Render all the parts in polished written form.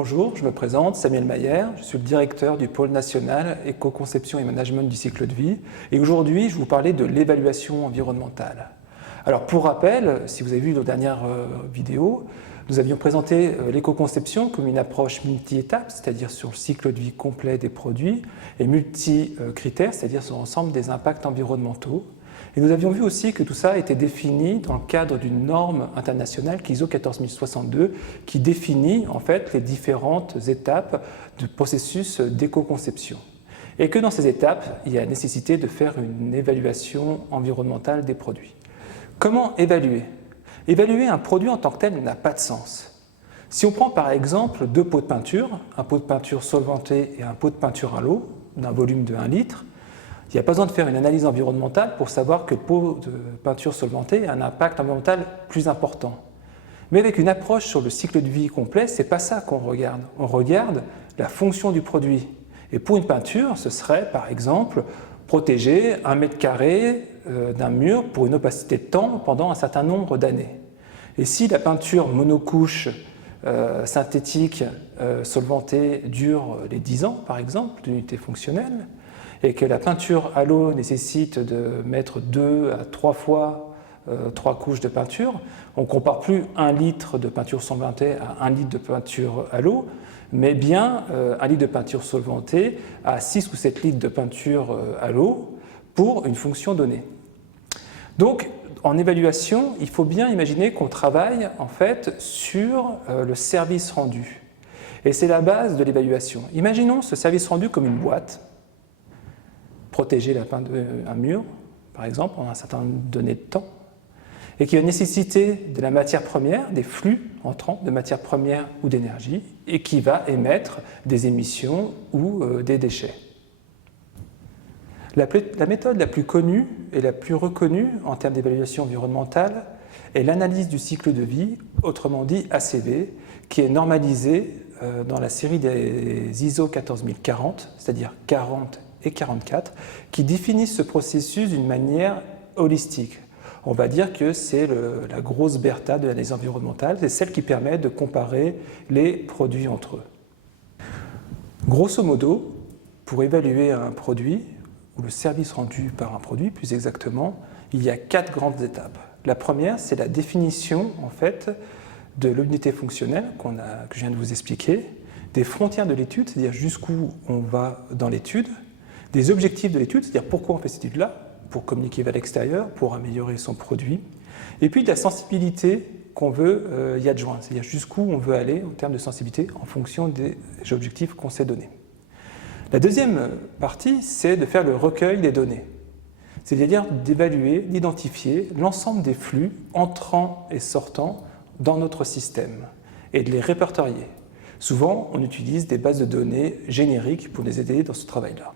Bonjour, je me présente, Samuel Mayer, je suis le directeur du pôle national éco-conception et management du cycle de vie et aujourd'hui je vais vous parler de l'évaluation environnementale. Alors pour rappel, si vous avez vu nos dernières vidéos, nous avions présenté l'éco-conception comme une approche multi-étapes, c'est-à-dire sur le cycle de vie complet des produits, et multi-critères, c'est-à-dire sur l'ensemble des impacts environnementaux. Et nous avions vu aussi que tout ça était défini dans le cadre d'une norme internationale ISO 14062 qui définit en fait les différentes étapes du processus d'éco-conception. Et que dans ces étapes, il y a nécessité de faire une évaluation environnementale des produits. Comment évaluer? Évaluer un produit en tant que tel n'a pas de sens. Si on prend par exemple deux pots de peinture, un pot de peinture solventé et un pot de peinture à l'eau, d'un volume de 1 litre, il n'y a pas besoin de faire une analyse environnementale pour savoir que le pot de peinture solvantée a un impact environnemental plus important. Mais avec une approche sur le cycle de vie complet, ce n'est pas ça qu'on regarde. On regarde la fonction du produit. Et pour une peinture, ce serait par exemple protéger 1 mètre carré d'un mur pour une opacité de temps pendant un certain nombre d'années. Et si la peinture monocouche synthétique solvantée dure les 10 ans, par exemple, d'unité fonctionnelle, et que la peinture à l'eau nécessite de mettre 2 à 3 fois 3 couches de peinture, on ne compare plus 1 litre de peinture solvantée à 1 litre de peinture à l'eau, mais bien 1 litre de peinture solvantée à 6 ou 7 litres de peinture à l'eau pour une fonction donnée. Donc, en évaluation, il faut bien imaginer qu'on travaille en fait sur le service rendu. Et c'est la base de l'évaluation. Imaginons ce service rendu comme une boîte, protéger un mur, par exemple, pendant un certain donné de temps, et qui va nécessiter de la matière première, des flux entrants de matière première ou d'énergie, et qui va émettre des émissions ou des déchets. La méthode la plus connue et la plus reconnue en termes d'évaluation environnementale est l'analyse du cycle de vie, autrement dit ACV, qui est normalisée dans la série des ISO 14040, c'est-à-dire 40 et 44, qui définissent ce processus d'une manière holistique. On va dire que c'est la grosse Bertha de l'analyse environnementale, c'est celle qui permet de comparer les produits entre eux. Grosso modo, pour évaluer un produit, ou le service rendu par un produit plus exactement, il y a 4 grandes étapes. La première, c'est la définition en fait, de l'unité fonctionnelle que je viens de vous expliquer, des frontières de l'étude, c'est-à-dire jusqu'où on va dans l'étude, des objectifs de l'étude, c'est-à-dire pourquoi on fait cette étude-là, pour communiquer vers l'extérieur, pour améliorer son produit, et puis de la sensibilité qu'on veut y adjoindre, c'est-à-dire jusqu'où on veut aller en termes de sensibilité en fonction des objectifs qu'on s'est donnés. La deuxième partie, c'est de faire le recueil des données, c'est-à-dire d'évaluer, d'identifier l'ensemble des flux entrants et sortants dans notre système et de les répertorier. Souvent, on utilise des bases de données génériques pour les aider dans ce travail-là.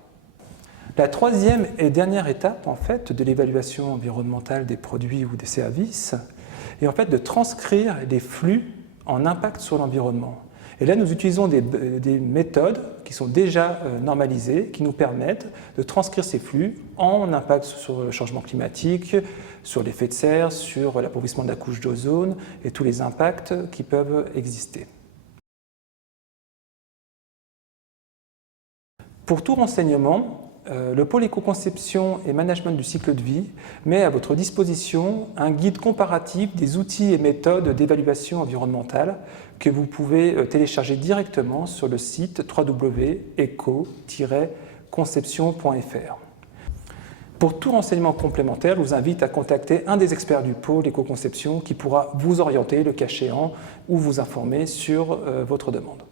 La troisième et dernière étape en fait, de l'évaluation environnementale des produits ou des services est en fait de transcrire les flux en impact sur l'environnement. Et là, nous utilisons des méthodes qui sont déjà normalisées, qui nous permettent de transcrire ces flux en impact sur le changement climatique, sur l'effet de serre, sur l'appauvrissement de la couche d'ozone et tous les impacts qui peuvent exister. Pour tout renseignement, le pôle éco-conception et management du cycle de vie met à votre disposition un guide comparatif des outils et méthodes d'évaluation environnementale que vous pouvez télécharger directement sur le site www.eco-conception.fr. Pour tout renseignement complémentaire, je vous invite à contacter un des experts du pôle éco-conception qui pourra vous orienter, le cas échéant, ou vous informer sur votre demande.